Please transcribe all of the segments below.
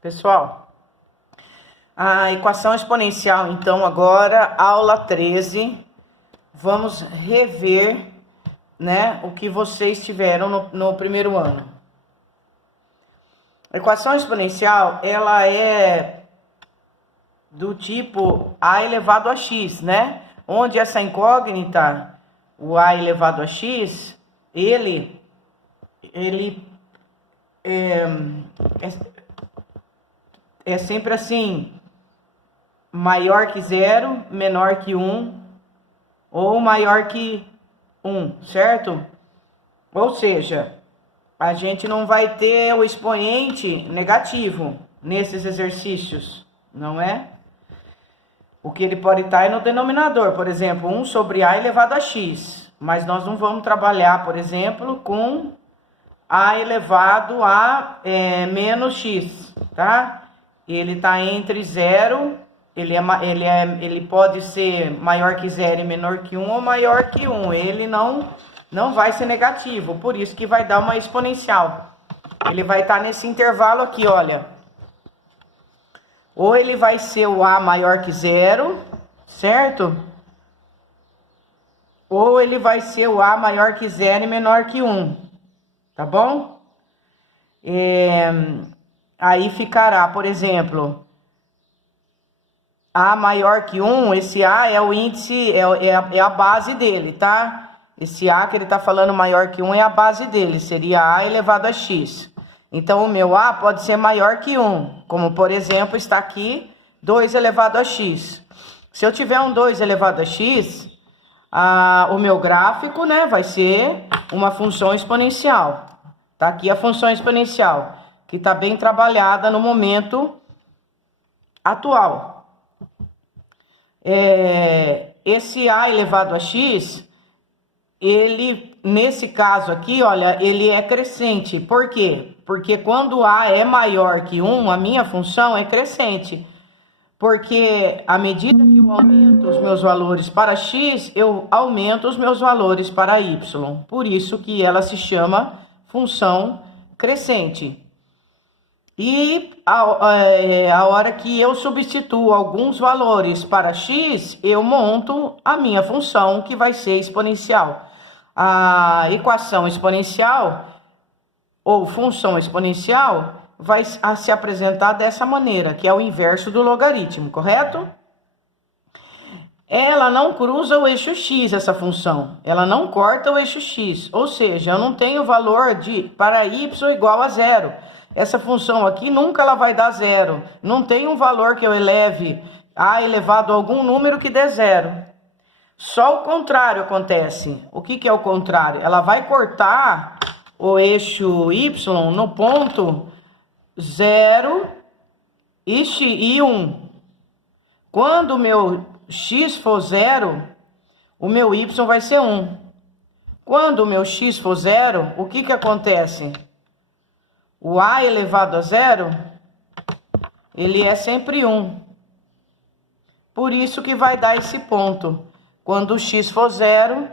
Pessoal, a equação exponencial, então, agora, aula 13, vamos rever, né, o que vocês tiveram no primeiro ano. A equação exponencial, ela é do tipo a elevado a x, né? Onde essa incógnita, o a elevado a x, ele é sempre assim, maior que 0, menor que 1, ou maior que 1, certo? Ou seja, a gente não vai ter o expoente negativo nesses exercícios, não é? O que ele pode estar é no denominador, por exemplo, 1 sobre a elevado a x. Mas nós não vamos trabalhar, por exemplo, com a elevado a menos x, tá? Ele está entre 0, ele pode ser maior que 0 e menor que 1 ou maior que 1. Ele não vai ser negativo, por isso que vai dar uma exponencial. Ele vai estar nesse intervalo aqui, olha. Ou ele vai ser o a maior que 0, certo? Ou ele vai ser o a maior que 0 e menor que 1, tá bom? Aí ficará, por exemplo, a maior que 1, esse a é o índice, é a base dele, tá? Esse a que ele está falando maior que 1 é a base dele, seria a elevado a x. Então, o meu a pode ser maior que 1, como, por exemplo, está aqui 2 elevado a x. Se eu tiver um 2 elevado a x, o meu gráfico, né, vai ser uma função exponencial. Tá aqui a função exponencial, que está bem trabalhada no momento atual. Esse a elevado a x, ele, nesse caso aqui, olha, ele é crescente. Por quê? Porque quando a é maior que 1, a minha função é crescente. Porque à medida que eu aumento os meus valores para x, eu aumento os meus valores para y. Por isso que ela se chama função crescente. E a hora que eu substituo alguns valores para x, eu monto a minha função, que vai ser exponencial. A equação exponencial, ou função exponencial, vai se apresentar dessa maneira, que é o inverso do logaritmo, correto? Ela não cruza o eixo x, essa função. Ela não corta o eixo x, ou seja, eu não tenho valor para y igual a 0. Essa função aqui nunca ela vai dar 0. Não tem um valor que eu eleve a elevado a algum número que dê 0. Só o contrário acontece. O que é o contrário? Ela vai cortar o eixo y no ponto 0 e 1. Quando o meu x for 0, o meu y vai ser 1. Quando o meu x for 0, o que acontece? O a elevado a 0, ele é sempre 1. Por isso que vai dar esse ponto. Quando o x for 0,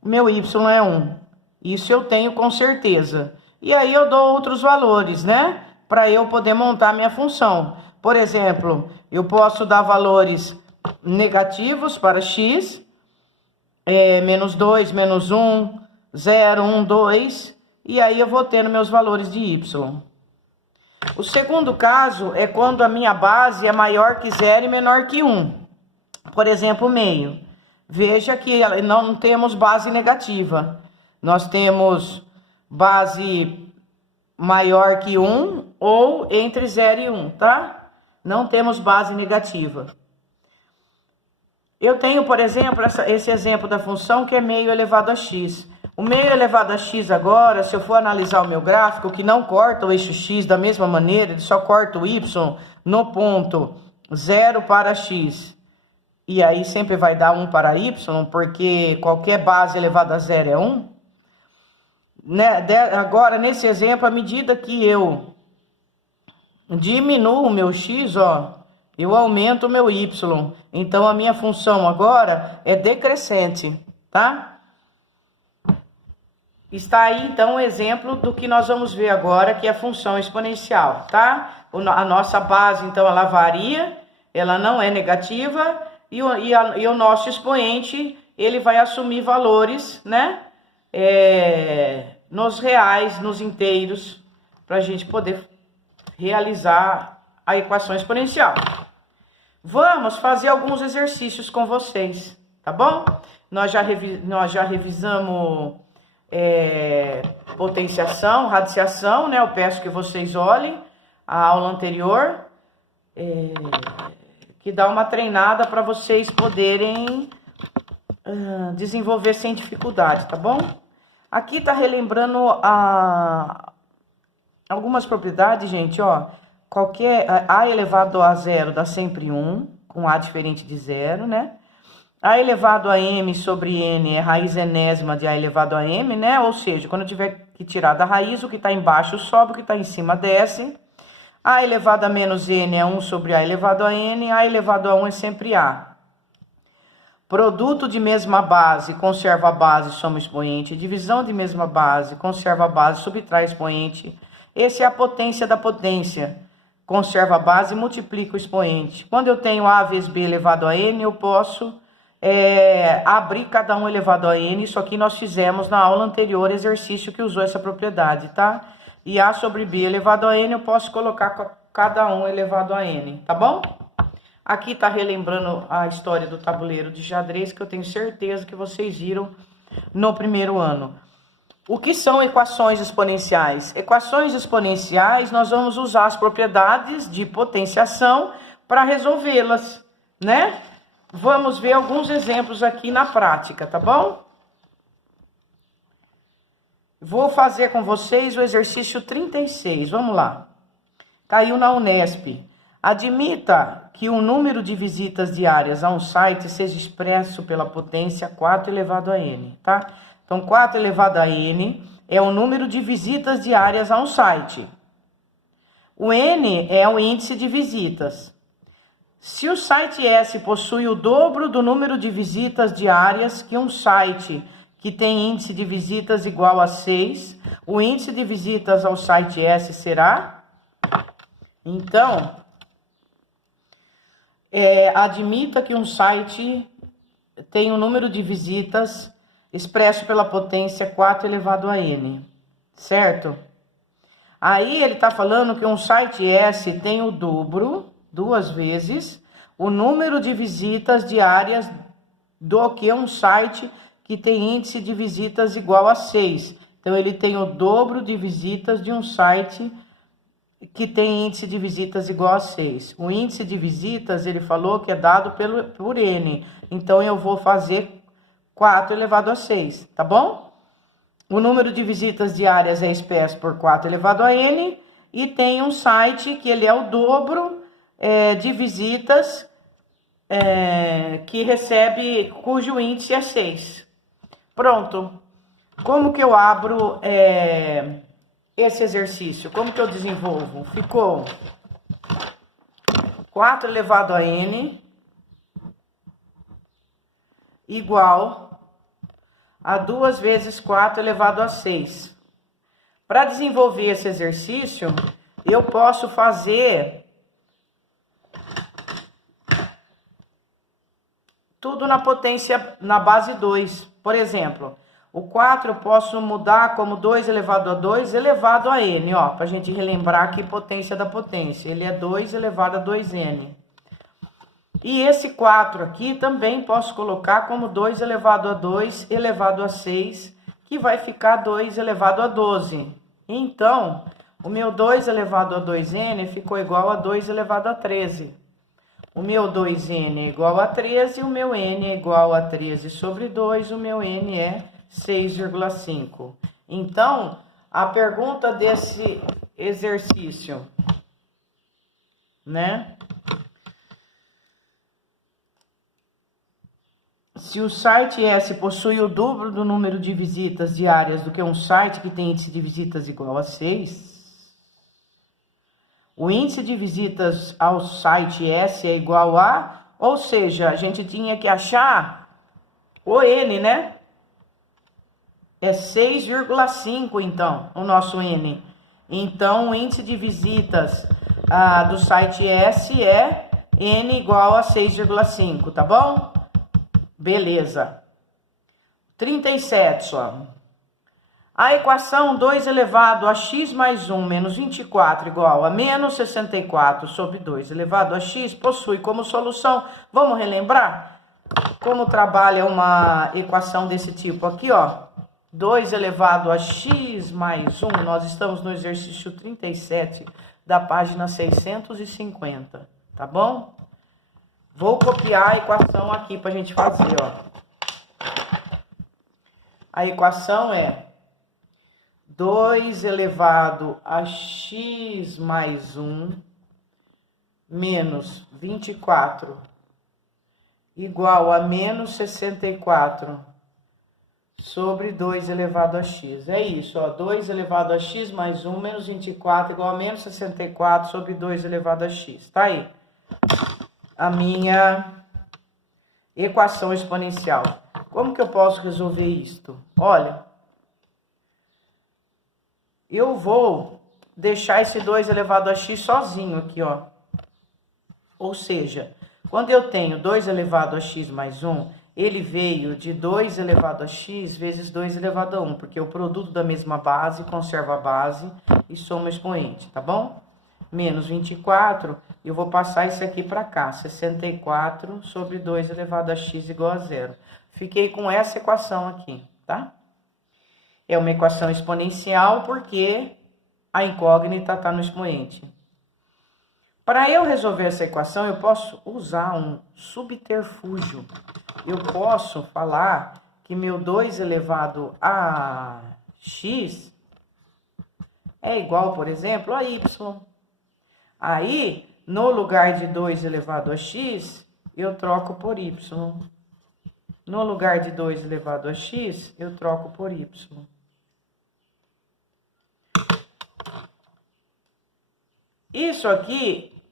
meu y é 1. Isso eu tenho com certeza. E aí eu dou outros valores, né? Para eu poder montar minha função. Por exemplo, eu posso dar valores negativos para x, menos 2, menos 1, 0, 1, 2, e aí eu vou tendo meus valores de y. O segundo caso é quando a minha base é maior que 0 e menor que 1. Por exemplo, meio. Veja que não temos base negativa. Nós temos base maior que 1 ou entre 0 e 1, tá? Não temos base negativa. Eu tenho, por exemplo, esse exemplo da função que é meio elevado a x. O meio elevado a x agora, se eu for analisar o meu gráfico, que não corta o eixo x da mesma maneira, ele só corta o y no ponto 0 para x. E aí sempre vai dar 1 para y, porque qualquer base elevada a 0 é 1. Agora, nesse exemplo, à medida que eu diminuo o meu x, ó, eu aumento o meu y. Então, a minha função agora é decrescente, tá? Está aí, então, o exemplo do que nós vamos ver agora, que é a função exponencial, tá? A nossa base, então, ela varia, ela não é negativa, e o nosso expoente, ele vai assumir valores, né? Nos reais, nos inteiros, para a gente poder realizar a equação exponencial. Vamos fazer alguns exercícios com vocês, tá bom? Nós já revisamos potenciação, radiciação, né? Eu peço que vocês olhem a aula anterior, que dá uma treinada para vocês poderem desenvolver sem dificuldade, tá bom? Aqui tá relembrando algumas propriedades, gente, ó. Qualquer A elevado a zero dá sempre 1, com A diferente de zero, né? A elevado a M sobre N é raiz enésima de A elevado a M, né? Ou seja, quando eu tiver que tirar da raiz, o que está embaixo sobe, o que está em cima desce. A elevado a menos N é 1 sobre A elevado a N, A elevado a 1 é sempre A. Produto de mesma base, conserva a base, soma o expoente. Divisão de mesma base, conserva a base, subtrai o expoente. Essa é a potência da potência. Conserva a base e multiplica o expoente. Quando eu tenho A vezes B elevado a N, eu posso abrir cada um elevado a N. Isso aqui nós fizemos na aula anterior, exercício que usou essa propriedade, tá? E A sobre B elevado a N, eu posso colocar cada um elevado a N, tá bom? Aqui tá relembrando a história do tabuleiro de xadrez, que eu tenho certeza que vocês viram no primeiro ano. O que são equações exponenciais? Equações exponenciais, nós vamos usar as propriedades de potenciação para resolvê-las, né? Vamos ver alguns exemplos aqui na prática, tá bom? Vou fazer com vocês o exercício 36, vamos lá. Caiu na Unesp. Admita que o número de visitas diárias a um site seja expresso pela potência 4 elevado a n, tá? Então, 4 elevado a n é o número de visitas diárias a um site. O n é o índice de visitas. Se o site S possui o dobro do número de visitas diárias que um site que tem índice de visitas igual a 6, o índice de visitas ao site S será? Então, admita que um site tem um número de visitas expresso pela potência 4 elevado a n, certo? Aí ele está falando que um site S tem o dobro, 2 vezes, o número de visitas diárias do que um site que tem índice de visitas igual a 6. Então, ele tem o dobro de visitas de um site que tem índice de visitas igual a 6. O índice de visitas, ele falou que é dado por N. Então, eu vou fazer 4 elevado a 6, tá bom? O número de visitas diárias é expresso por 4 elevado a N. E tem um site que ele é o dobro de visitas que recebe, cujo índice é 6. Pronto. Como que eu abro esse exercício? Como que eu desenvolvo? Ficou 4 elevado a n igual a 2 vezes 4 elevado a 6. Para desenvolver esse exercício, eu posso fazer tudo na potência, na base 2. Por exemplo, o 4 eu posso mudar como 2 elevado a 2 elevado a n, ó, para a gente relembrar aqui potência da potência. Ele é 2 elevado a 2n. E esse 4 aqui também posso colocar como 2 elevado a 2 elevado a 6, que vai ficar 2 elevado a 12. Então, o meu 2 elevado a 2n ficou igual a 2 elevado a 13. O meu 2n é igual a 13, o meu n é igual a 13 sobre 2, o meu n é 6,5. Então, a pergunta desse exercício, né? Se o site S possui o dobro do número de visitas diárias do que um site que tem índice de visitas igual a 6, o índice de visitas ao site S é igual a, ou seja, a gente tinha que achar o N, né? É 6,5, então, o nosso N. Então, o índice de visitas do site S é N igual a 6,5, tá bom? Beleza. 37, só. A equação 2 elevado a x mais 1 menos 24 igual a menos 64 sobre 2 elevado a x possui como solução, vamos relembrar como trabalha uma equação desse tipo aqui, ó. 2 elevado a x mais 1, nós estamos no exercício 37 da página 650, tá bom? Vou copiar a equação aqui pra gente fazer, ó. A equação é 2 elevado a x mais 1 menos 24 igual a menos 64 sobre 2 elevado a x. É isso, ó. 2 elevado a x mais 1 menos 24 igual a menos 64 sobre 2 elevado a x. Tá aí a minha equação exponencial. Como que eu posso resolver isto? Olha, eu vou deixar esse 2 elevado a x sozinho aqui, ó. Ou seja, quando eu tenho 2 elevado a x mais 1, ele veio de 2 elevado a x vezes 2 elevado a 1, porque o produto da mesma base conserva a base e soma o expoente, tá bom? Menos 24, eu vou passar isso aqui para cá, 64 sobre 2 elevado a x igual a 0. Fiquei com essa equação aqui, tá? É uma equação exponencial porque a incógnita está no expoente. Para eu resolver essa equação, eu posso usar um subterfúgio. Eu posso falar que meu 2 elevado a x é igual, por exemplo, a y. Aí, no lugar de 2 elevado a x, eu troco por y. No lugar de 2 elevado a x, eu troco por y. Isso aqui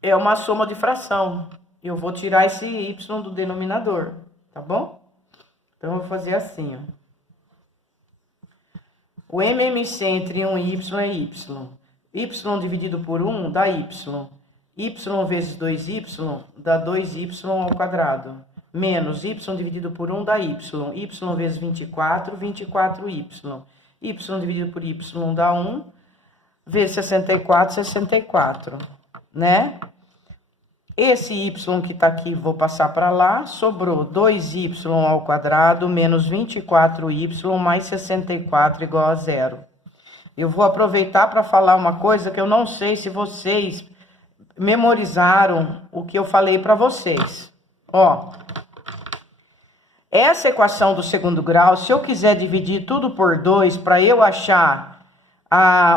é uma soma de fração. Eu vou tirar esse y do denominador, tá bom? Então, eu vou fazer assim, ó. O MMC entre 1 e y é y. Y dividido por 1 dá y. Y vezes 2y dá 2y ao quadrado. Menos y dividido por 1 dá y. Y vezes 24, 24y. Y dividido por y dá 1. Vezes 64, 64. Né? Esse y que tá aqui, vou passar para lá. Sobrou 2y ao quadrado menos 24y mais 64 igual a 0. Eu vou aproveitar para falar uma coisa que eu não sei se vocês memorizaram o que eu falei para vocês. Ó, essa equação do segundo grau, se eu quiser dividir tudo por 2 para eu achar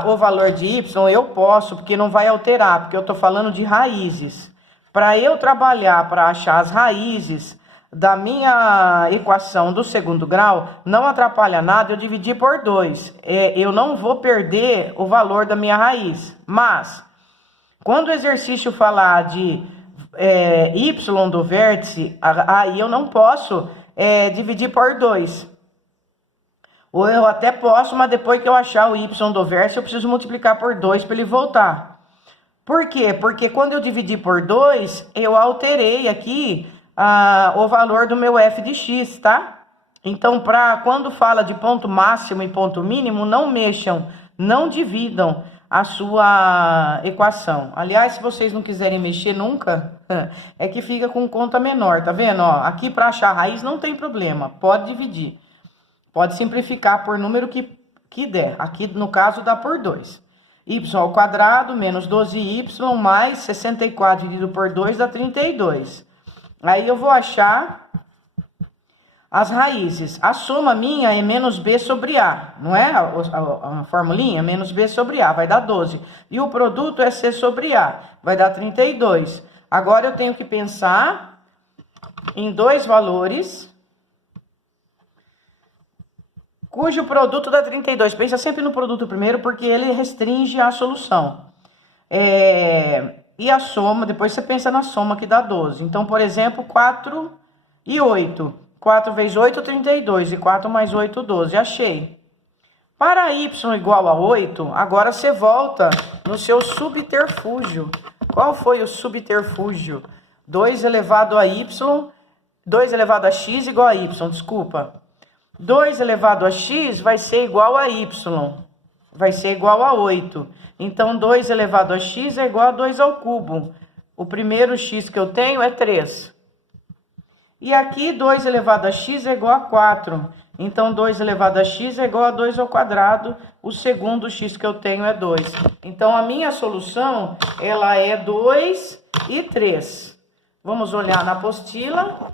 o valor de y, eu posso, porque não vai alterar, porque eu estou falando de raízes. Para eu trabalhar para achar as raízes da minha equação do segundo grau, não atrapalha nada eu dividir por 2. Eu não vou perder o valor da minha raiz. Mas, quando o exercício falar de y do vértice, aí eu não posso dividir por 2. Ou eu até posso, mas depois que eu achar o y do vértice, eu preciso multiplicar por 2 para ele voltar. Por quê? Porque quando eu dividi por 2, eu alterei aqui o valor do meu f de x, tá? Então, quando fala de ponto máximo e ponto mínimo, não mexam, não dividam a sua equação. Aliás, se vocês não quiserem mexer nunca, é que fica com conta menor, tá vendo? Ó, aqui para achar a raiz não tem problema, pode dividir. Pode simplificar por número que der. Aqui, no caso, dá por 2. Y ao quadrado menos 12y mais 64 dividido por 2 dá 32. Aí eu vou achar as raízes. A soma minha é menos b sobre a, não é? A formulinha, menos b sobre a, vai dar 12. E o produto é c sobre a, vai dar 32. Agora eu tenho que pensar em dois valores cujo produto dá 32. Pensa sempre no produto primeiro, porque ele restringe a solução. E a soma, depois você pensa na soma que dá 12. Então, por exemplo, 4 e 8. 4 vezes 8, 32. E 4 mais 8, 12. Achei. Para y igual a 8, agora você volta no seu subterfúgio. Qual foi o subterfúgio? 2 elevado a y, 2 elevado a x igual a y, desculpa. 2 elevado a x vai ser igual a y, vai ser igual a 8. Então, 2 elevado a x é igual a 2 ao cubo. O primeiro x que eu tenho é 3. E aqui, 2 elevado a x é igual a 4. Então, 2 elevado a x é igual a 2 ao quadrado. O segundo x que eu tenho é 2. Então, a minha solução, ela é 2 e 3. Vamos olhar na apostila.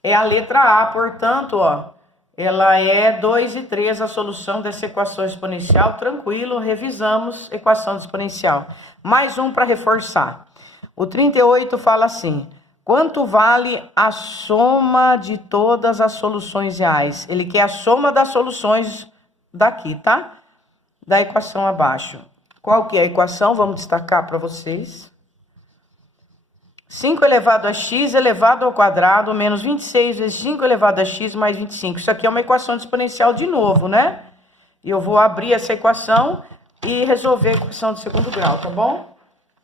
É a letra A, portanto, ó, ela é 2 e 3 a solução dessa equação exponencial. Tranquilo, revisamos equação exponencial. Mais um para reforçar. O 38 fala assim: quanto vale a soma de todas as soluções reais? Ele quer a soma das soluções daqui, tá? Da equação abaixo. Qual que é a equação? Vamos destacar para vocês. 5 elevado a x elevado ao quadrado menos 26 vezes 5 elevado a x mais 25. Isso aqui é uma equação de exponencial de novo, né? E eu vou abrir essa equação e resolver a equação de segundo grau, tá bom?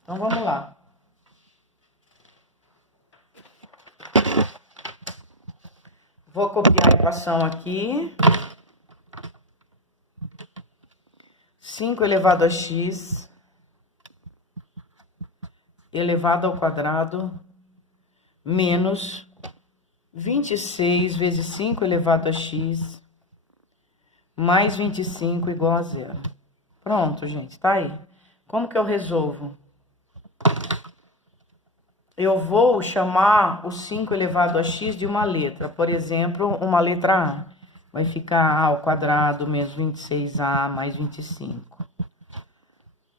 Então, vamos lá. Vou copiar a equação aqui. 5 elevado a x elevado ao quadrado menos 26 vezes 5 elevado a x mais 25 igual a 0. Pronto, gente, tá aí. Como que eu resolvo? Eu vou chamar o 5 elevado a x de uma letra. Por exemplo, uma letra A. Vai ficar A ao quadrado menos 26A mais 25.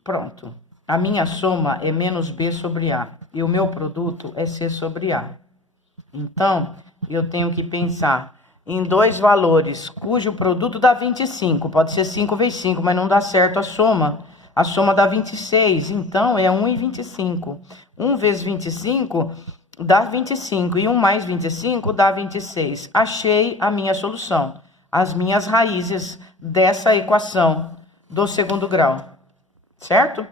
Pronto. A minha soma é menos B sobre A. E o meu produto é C sobre A. Então, eu tenho que pensar em dois valores cujo produto dá 25. Pode ser 5 vezes 5, mas não dá certo a soma. A soma dá 26. Então, é 1 e 25. 1 vezes 25 dá 25. E 1 mais 25 dá 26. Achei a minha solução. As minhas raízes dessa equação do segundo grau. Certo?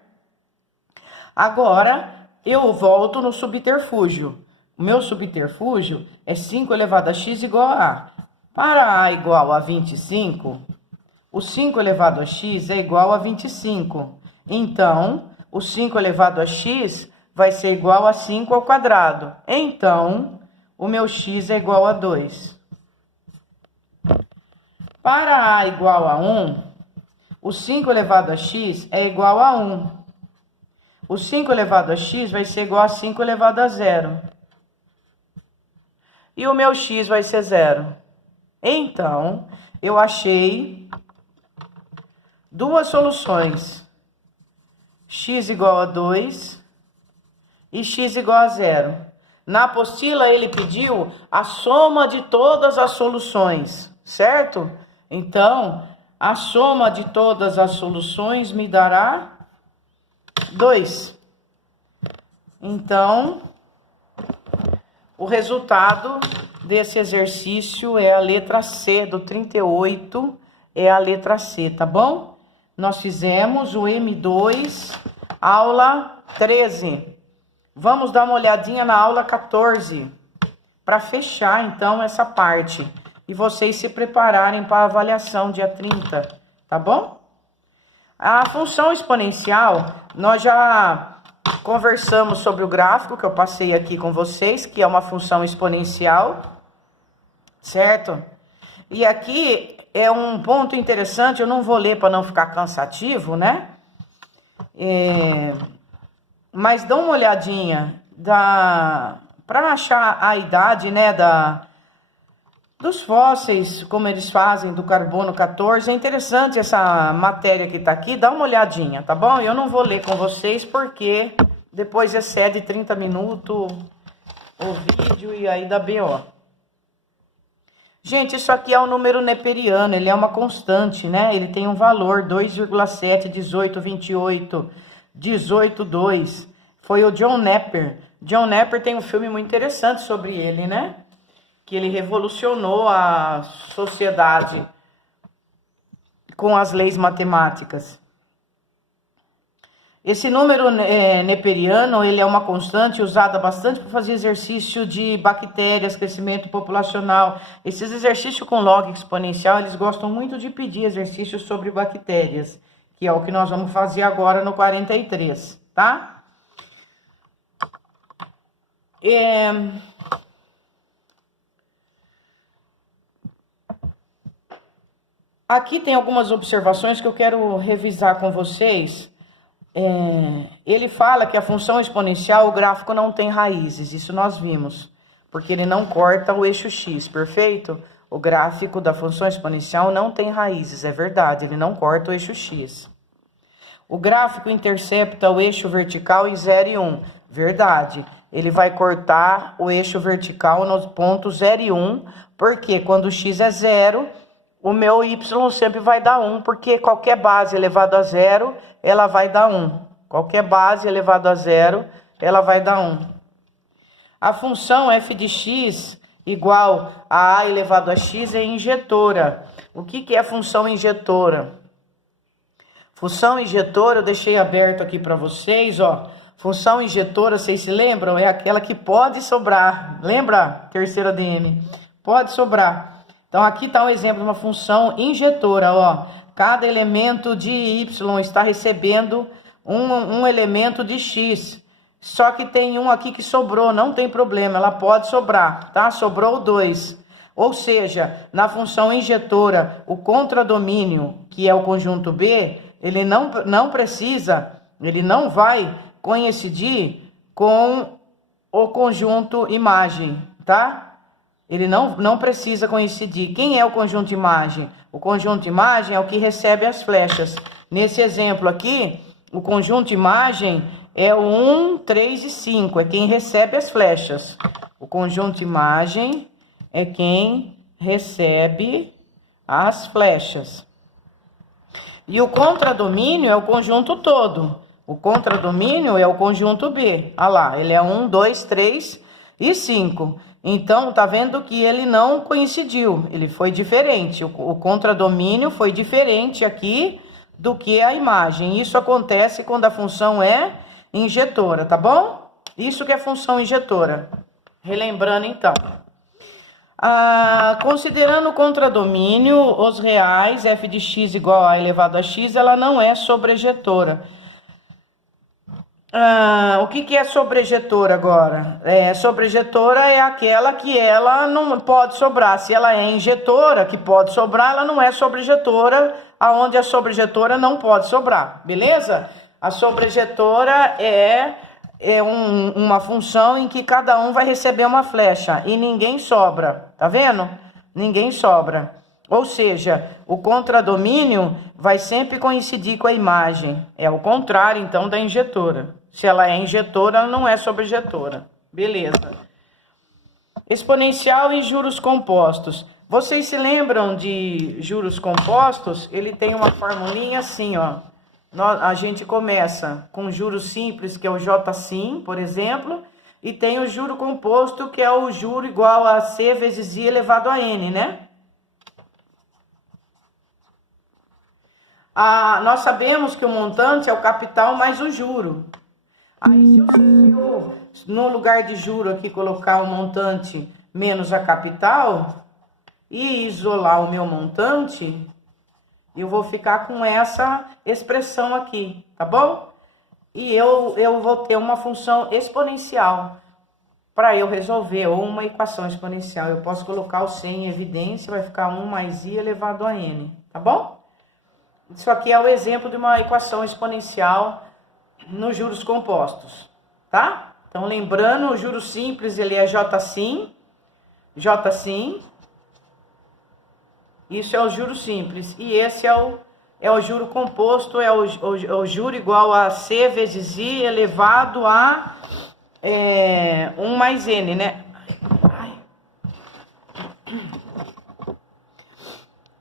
Agora, eu volto no subterfúgio. O meu subterfúgio é 5 elevado a x igual a A. Para A igual a 25, o 5 elevado a x é igual a 25. Então, o 5 elevado a x vai ser igual a 5 ao quadrado. Então, o meu x é igual a 2. Para A igual a 1, o 5 elevado a x é igual a 1. O 5 elevado a x vai ser igual a 5 elevado a 0. E o meu x vai ser 0. Então, eu achei duas soluções. X igual a 2 e x igual a 0. Na apostila, ele pediu a soma de todas as soluções, certo? Então, a soma de todas as soluções me dará 2. Então, o resultado desse exercício é a letra C do 38, é a letra C, tá bom? Nós fizemos o M2, aula 13. Vamos dar uma olhadinha na aula 14, para fechar, então, essa parte. E vocês se prepararem para a avaliação dia 30, tá bom? A função exponencial, nós já conversamos sobre o gráfico que eu passei aqui com vocês, que é uma função exponencial, certo? E aqui é um ponto interessante, eu não vou ler para não ficar cansativo, né? Mas dá uma olhadinha para achar a idade, né, dos fósseis, como eles fazem, do carbono 14. É interessante essa matéria que está aqui, dá uma olhadinha, tá bom? Eu não vou ler com vocês porque depois excede 30 minutos o vídeo e aí dá BO. Gente, isso aqui é o número neperiano, ele é uma constante, né? Ele tem um valor 2,7, 18, 28, 18, 2. Foi o John Napier John Napier tem um filme muito interessante sobre ele, né? Que ele revolucionou a sociedade com as leis matemáticas. Esse número neperiano, ele é uma constante usada bastante para fazer exercício de bactérias, crescimento populacional. Esses exercícios com log exponencial, eles gostam muito de pedir exercícios sobre bactérias, que é o que nós vamos fazer agora no 43, tá? Aqui tem algumas observações que eu quero revisar com vocês. Ele fala que a função exponencial, o gráfico não tem raízes, isso nós vimos, porque ele não corta o eixo x, perfeito? O gráfico da função exponencial não tem raízes, é verdade, ele não corta o eixo x. O gráfico intercepta o eixo vertical em 0 e 1, verdade. Ele vai cortar o eixo vertical nos pontos 0 e 1, porque quando o x é 0, o meu y sempre vai dar 1, porque qualquer base elevado a 0, ela vai dar 1. Qualquer base elevado a 0, ela vai dar 1. A função f de x igual a elevado a x é injetora. O que é função injetora? Função injetora, eu deixei aberto aqui para vocês, ó. Função injetora, vocês se lembram? É aquela que pode sobrar. Lembra? Terceira DM. Pode sobrar. Então, aqui está um exemplo de uma função injetora, ó. Cada elemento de y está recebendo um elemento de x. Só que tem um aqui que sobrou, não tem problema, ela pode sobrar, tá? Sobrou 2. Ou seja, na função injetora, o contradomínio, que é o conjunto B, ele não precisa, ele não vai coincidir com o conjunto imagem, tá? Ele não precisa coincidir. Quem é o conjunto imagem? O conjunto imagem é o que recebe as flechas. Nesse exemplo aqui, o conjunto imagem é o 1, 3 e 5. É quem recebe as flechas. O conjunto imagem é quem recebe as flechas. E o contradomínio é o conjunto todo. O contradomínio é o conjunto B. Olha lá, ele é 1, 2, 3 e 5. Então, tá vendo que ele não coincidiu, ele foi diferente. O contradomínio foi diferente aqui do que a imagem. Isso acontece quando a função é injetora, tá bom? Isso que é função injetora. Relembrando, então. Considerando o contradomínio, os reais, f de x igual a elevado a x, ela não é sobrejetora. O que é sobrejetora agora? Sobrejetora é aquela que ela não pode sobrar. Se ela é injetora, que pode sobrar, ela não é sobrejetora, aonde a sobrejetora não pode sobrar, beleza? A sobrejetora é uma função em que cada um vai receber uma flecha e ninguém sobra, tá vendo? Ninguém sobra. Ou seja, o contradomínio vai sempre coincidir com a imagem. É o contrário, então, da injetora. Se ela é injetora, ela não é sobrejetora. Beleza. Exponencial e juros compostos. Vocês se lembram de juros compostos? Ele tem uma formulinha assim, ó. A gente começa com juros simples, que é o J-sim, por exemplo. E tem o juro composto, que é o juro igual a C vezes I elevado a N, né? Nós sabemos que o montante é o capital mais o juro. Aí, se eu, no lugar de juro aqui, colocar o montante menos a capital e isolar o meu montante, eu vou ficar com essa expressão aqui, tá bom? E eu vou ter uma função exponencial para eu resolver, ou uma equação exponencial. Eu posso colocar o C em evidência, vai ficar 1 mais I elevado a N, tá bom? Isso aqui é o exemplo de uma equação exponencial nos juros compostos, tá? Então, lembrando, o juro simples, ele é J-sim, isso é o juro simples, e esse é o juro composto, é o juro igual a C vezes I elevado a 1 mais N, né?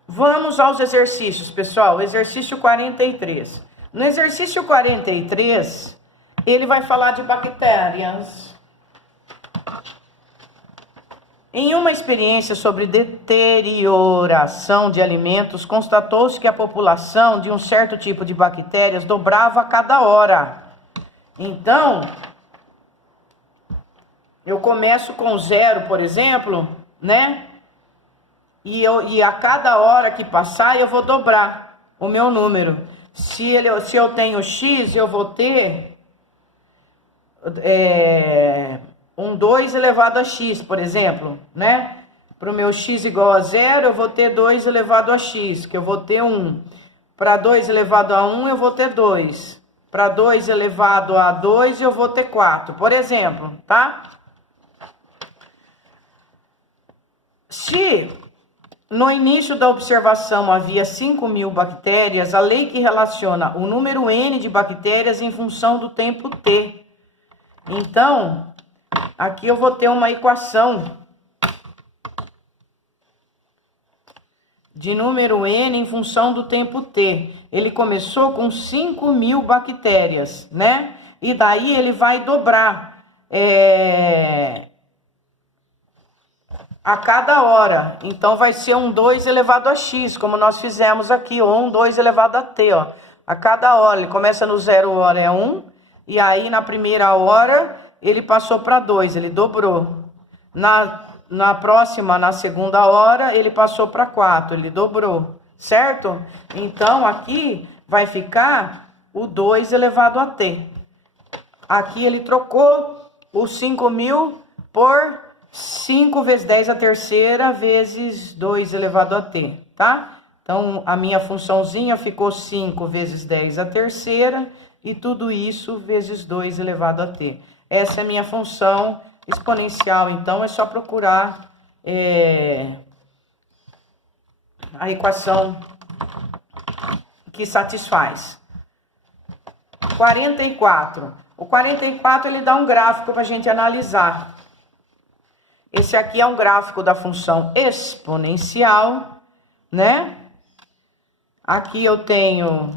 Vamos aos exercícios, pessoal. Exercício 43. No exercício 43, ele vai falar de bactérias. Em uma experiência sobre deterioração de alimentos, constatou-se que a população de um certo tipo de bactérias dobrava a cada hora. Então, eu começo com 0, por exemplo, né? E a cada hora que passar, eu vou dobrar o meu número. Se eu tenho X, eu vou ter um 2 elevado a X, por exemplo, né? Para o meu X igual a 0, eu vou ter 2 elevado a X, que eu vou ter 1. Para 2 elevado a 1, eu vou ter 2. Para 2 elevado a 2, eu vou ter 4, por exemplo, tá? Se no início da observação havia 5.000 bactérias, a lei que relaciona o número N de bactérias em função do tempo T. Então, aqui eu vou ter uma equação de número N em função do tempo T. Ele começou com 5.000 bactérias, né? E daí ele vai dobrar a cada hora. Então, vai ser um 2 elevado a X, como nós fizemos aqui, ou um 2 elevado a T, ó. A cada hora, ele começa no 0 hora é 1, e aí na primeira hora ele passou para 2, ele dobrou. Na próxima, na segunda hora, ele passou para 4, ele dobrou, certo? Então, aqui vai ficar o 2 elevado a T. Aqui ele trocou os 5.000 por 5 vezes 10 a terceira vezes 2 elevado a T, tá? Então, a minha funçãozinha ficou 5 vezes 10 a terceira e tudo isso vezes 2 elevado a T. Essa é a minha função exponencial, então é só procurar a equação que satisfaz. 44. O 44 ele dá um gráfico para a gente analisar. Esse aqui é um gráfico da função exponencial, né? Aqui eu tenho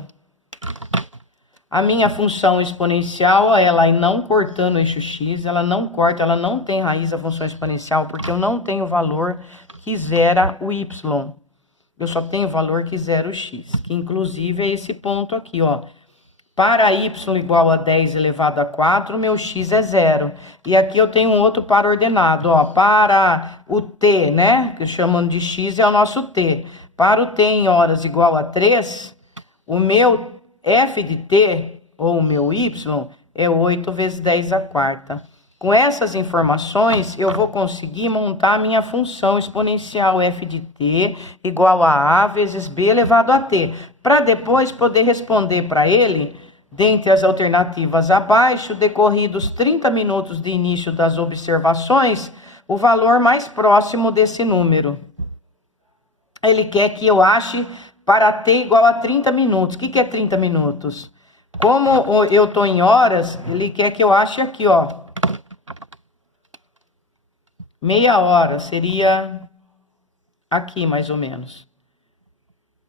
a minha função exponencial, ela não cortando o eixo x, ela não corta, ela não tem raiz da função exponencial, porque eu não tenho valor que zera o y. Eu só tenho valor que zera o x, que inclusive é esse ponto aqui, ó. Para y igual a 10 elevado a 4, meu x é 0. E aqui eu tenho um outro par ordenado, ó. Para o t, né, que chamando de x é o nosso t. Para o t em horas igual a 3, o meu f de t, ou o meu y, é 8 vezes 10 a quarta. Com essas informações, eu vou conseguir montar a minha função exponencial f de t igual a vezes b elevado a t. Para depois poder responder para ele, dentre as alternativas abaixo, decorridos 30 minutos de início das observações, o valor mais próximo desse número. Ele quer que eu ache para t igual a 30 minutos. O que é 30 minutos? Como eu estou em horas, ele quer que eu ache aqui, ó. Meia hora seria aqui, mais ou menos.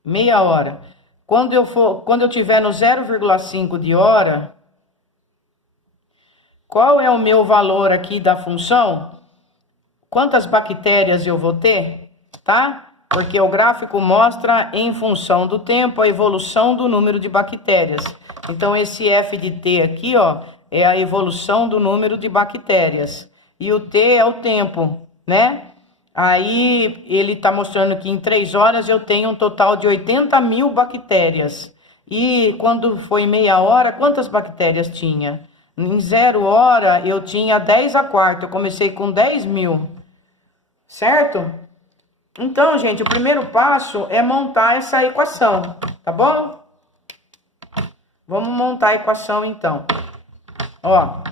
Meia hora. Quando eu tiver no 0,5 de hora, qual é o meu valor aqui da função? Quantas bactérias eu vou ter, tá? Porque o gráfico mostra em função do tempo a evolução do número de bactérias. Então, esse f de t aqui, ó, é a evolução do número de bactérias. E o t é o tempo, né? Aí, ele está mostrando que em 3 horas eu tenho um total de 80.000 bactérias. E quando foi meia hora, quantas bactérias tinha? Em 0 hora, eu tinha 10 a quarta. Eu comecei com 10.000, certo? Então, gente, o primeiro passo é montar essa equação, tá bom? Vamos montar a equação, então. Ó,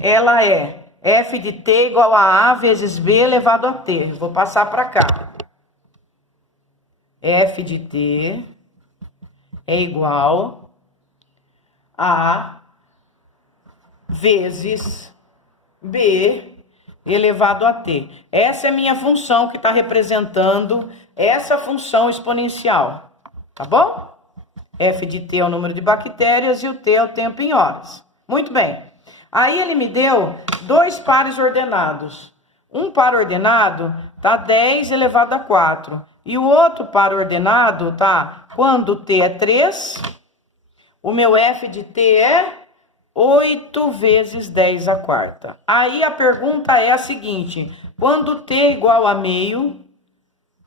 ela é f de t igual a vezes b elevado a t. Vou passar para cá. F de t é igual a vezes b elevado a t. Essa é a minha função que está representando essa função exponencial. Tá bom? F de t é o número de bactérias e o t é o tempo em horas. Muito bem. Aí ele me deu 2 pares ordenados. Um par ordenado tá 10 elevado a 4. E o outro par ordenado tá, quando t é 3, o meu f de t é 8 vezes 10 a quarta. Aí a pergunta é a seguinte: quando t é igual a meio,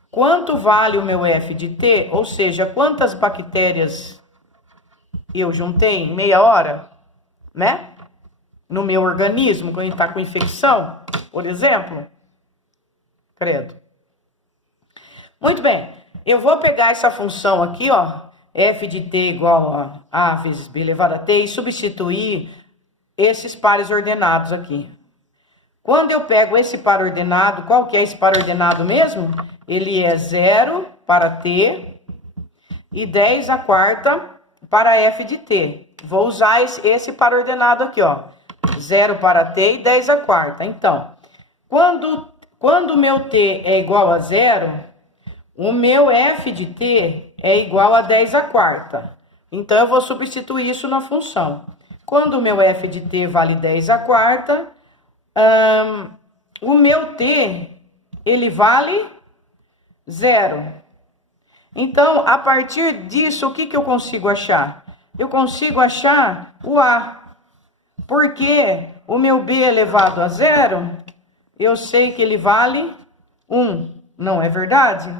quanto vale o meu f de t? Ou seja, quantas bactérias eu juntei em meia hora, né? No meu organismo, quando ele está com infecção, por exemplo. Credo. Muito bem, eu vou pegar essa função aqui, ó, f de t igual a vezes b elevado a t, e substituir esses pares ordenados aqui. Quando eu pego esse par ordenado, qual que é esse par ordenado mesmo? Ele é 0 para t e 10 a quarta para f de t. Vou usar esse par ordenado aqui, ó. 0 para t e 10 a quarta. Então, quando o meu t é igual a 0, o meu f de t é igual a 10 a quarta. Então, eu vou substituir isso na função. Quando o meu f de t vale 10 a quarta, o meu t, ele vale 0. Então, a partir disso, o que eu consigo achar? Eu consigo achar o A. Porque o meu B elevado a 0, eu sei que ele vale 1. Não é verdade?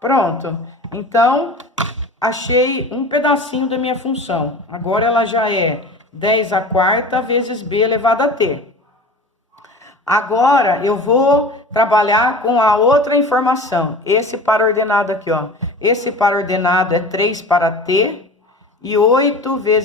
Pronto. Então, achei um pedacinho da minha função. Agora ela já é 10 a quarta vezes B elevado a T. Agora eu vou trabalhar com a outra informação. Esse par ordenado aqui, ó. Esse par ordenado é 3 para T e 8 vezes